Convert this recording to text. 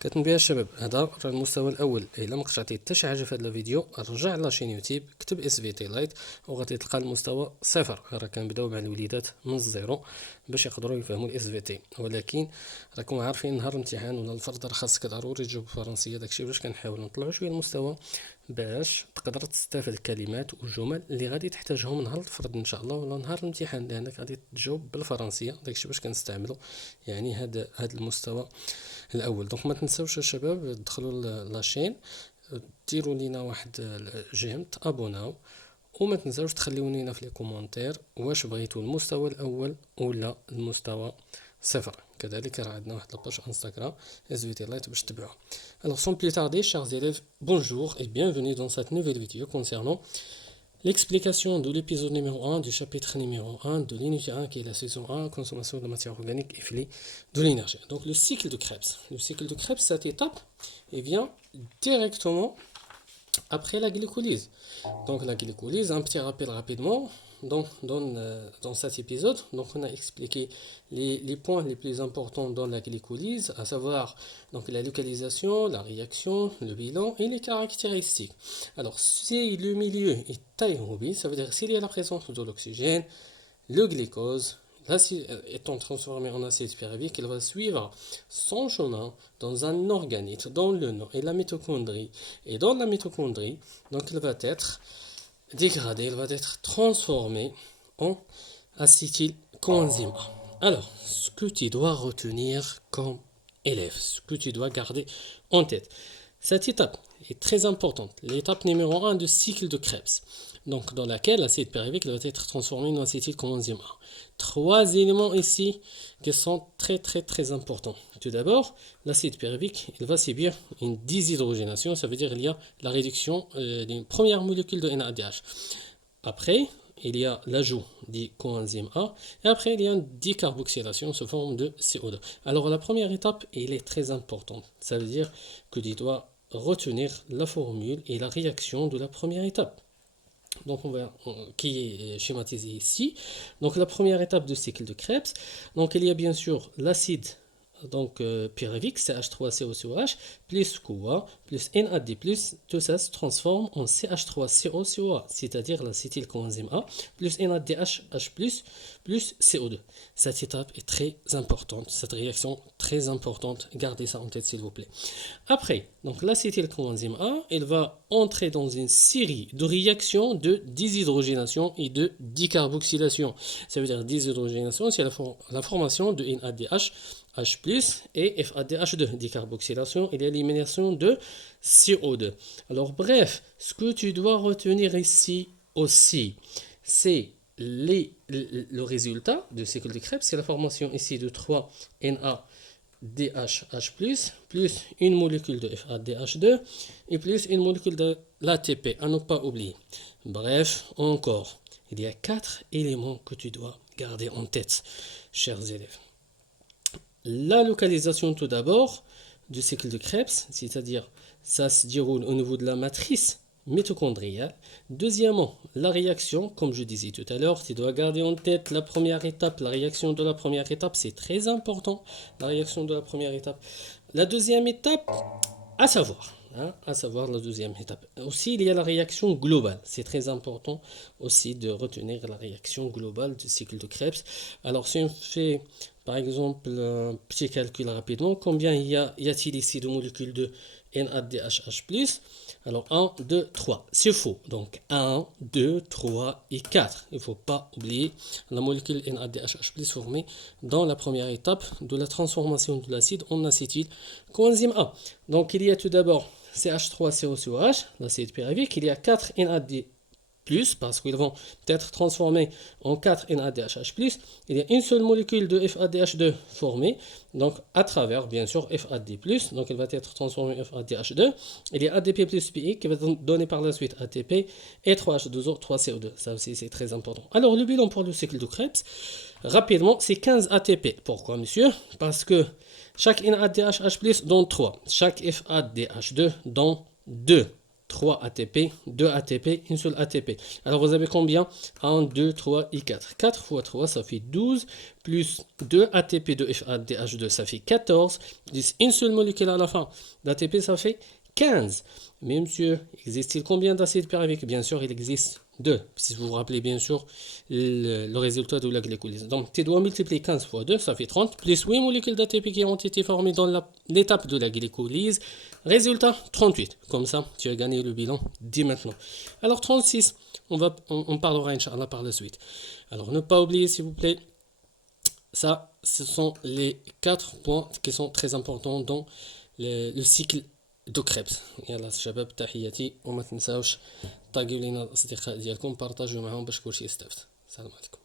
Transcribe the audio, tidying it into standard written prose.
كتنبيه الشباب، هذا راه المستوى الاول. الا ما قطعتي حتى شي حاجه في هذا الفيديو، رجع لاشين يوتيوب، كتب اس في تي لايت وغادي تلقى المستوى صفر. راه كنبداو مع الوليدات من الزيرو باش يقدروا يفهموا الاس في تي. ولكن راكم عارفين نهار الامتحان ولا الفرض راه خاصك ضروري تجاوب بالفرنسيه. داكشي باش كنحاولوا نطلعوا شويه المستوى باش تقدر تستافد الكلمات والجمل اللي غادي تحتاجهم نهار الفرض ان شاء الله ولا نهار الامتحان، لانك غادي تجاوب بالفرنسيه. داكشي باش كنستعملوا يعني هذا المستوى الاول. دونك ما تنساوش الشباب تدخلوا لاشين، ديروا لينا واحد الجيم، تابوناو، وما تنساوش تخليو لينا في لي كومونتير واش بغيتوا المستوى الاول ولا المستوى صفر. كذلك راه عندنا واحد لاباج انستغرام SVT Light باش تتبعوها. Alors sans plus tarder, chers élèves, bonjour et bienvenue dans cette nouvelle vidéo concernant l'explication de l'épisode numéro 1 du chapitre numéro 1 de l'unité 1 qui est la saison 1, consommation de matière organique et flux de l'énergie. Donc le cycle de Krebs. Le cycle de Krebs, cette étape, vient directement après la glycolyse. Donc la glycolyse, un petit rappel rapidement. Donc, dans cet épisode, donc on a expliqué les points les plus importants dans la glycolyse, à savoir donc la localisation, la réaction, le bilan et les caractéristiques. Alors, si le milieu est aérobie, ça veut dire s'il y a la présence de l'oxygène, le glucose, l'acide étant transformé en acide pyruvique, il va suivre son chemin dans un organite, dans le nœud et la mitochondrie. Et dans la mitochondrie, donc il va être dégradé, il va être transformé en acétylcoenzyme A. Alors, ce que tu dois retenir comme élève, ce que tu dois garder en tête, cette étape est très importante, l'étape numéro 1 du cycle de Krebs, donc dans laquelle l'acide pyruvique va être transformé en acétylcoenzyme A. Trois éléments ici qui sont très importants. Tout d'abord, l'acide pyruvique, il va subir une déshydrogénation, ça veut dire qu'il y a la réduction d'une première molécule de NADH. Après, il y a l'ajout du coenzyme A, et après il y a une décarboxylation sous forme de CO2. Alors la première étape, elle est très importante. Ça veut dire que tu dois retenir la formule et la réaction de la première étape. Donc qui est schématisé ici. Donc la première étape du cycle de Krebs. Donc il y a bien sûr l'acide pyruvique, CH3COCOH, plus CoA, plus NAD+, tout ça se transforme en CH3COCOA, c'est-à-dire l'acétylcoenzyme A, plus NADH+, plus CO2. Cette étape est très importante, cette réaction très importante, gardez ça en tête s'il vous plaît. Après, donc l'acétylcoenzyme A, il va entrer dans une série de réactions de déshydrogénation et de décarboxylation. Ça veut dire déshydrogénation, c'est la formation de NADH, H+, et FADH2, décarboxylation et l'élimination de CO2. Alors bref, ce que tu dois retenir ici aussi, c'est le résultat du cycle de Krebs, c'est la formation ici de 3 NADH+, plus une molécule de FADH2 et plus une molécule de l'ATP, à ne pas oublier. Bref, encore, il y a 4 éléments que tu dois garder en tête, chers élèves. La localisation tout d'abord du cycle de Krebs, c'est-à-dire ça se déroule au niveau de la matrice mitochondriale. Deuxièmement, la réaction, comme je disais tout à l'heure, tu dois garder en tête la première étape, la réaction de la première étape, c'est très important, la réaction de la première étape. La deuxième étape, à savoir la deuxième étape. Aussi, il y a la réaction globale. C'est très important aussi de retenir la réaction globale du cycle de Krebs. Alors, si on fait, par exemple, un petit calcul rapidement, combien y a-t-il ici de molécules de NADH+? Alors, 1, 2, 3. C'est faux. Donc, 1, 2, 3 et 4. Il ne faut pas oublier la molécule NADH+ formée dans la première étape de la transformation de l'acide en acétylcoenzyme A. Donc, il y a tout d'abord CH3COCOH, l'acide pyruvique. Il y a 4 NAD+, parce qu'ils vont être transformés en 4 NADH+. Il y a une seule molécule de FADH2 formée, donc à travers bien sûr FAD+, donc elle va être transformée en FADH2. Il y a ADP plus PI qui va donner par la suite ATP et 3H2O, 3CO2. Ça aussi c'est très important. Alors le bilan pour le cycle de Krebs, rapidement, c'est 15 ATP. Pourquoi monsieur? Parce que chaque NADH+ donne 3, chaque FADH2 donne 2. 3 ATP, 2 ATP, une seule ATP. Alors vous avez combien? 1, 2, 3 et 4. 4 fois 3, ça fait 12, plus 2 ATP de FADH2, ça fait 14, plus une seule molécule à la fin d'ATP, ça fait 15. Mais monsieur, existe-t-il combien d'acides pyruviques? Bien sûr, il existe 2. Si vous vous rappelez bien sûr le résultat de la glycolyse. Donc tu dois multiplier 15 fois 2, ça fait 30, plus 8 molécules d'ATP qui ont été formées dans l'étape de la glycolyse. Résultat, 38. Comme ça, tu as gagné le bilan dès maintenant. Alors 36, on parlera Inch'Allah par la suite. Alors ne pas oublier s'il vous plaît, ça, ce sont les 4 points qui sont très importants dans le cycle de Krebs. يلا الشباب تحياتي وما تنساوش طاقوا لينا الاصدقاء ديالكم بارطاجيو معهم باش كلشي يستافد. السلام عليكم.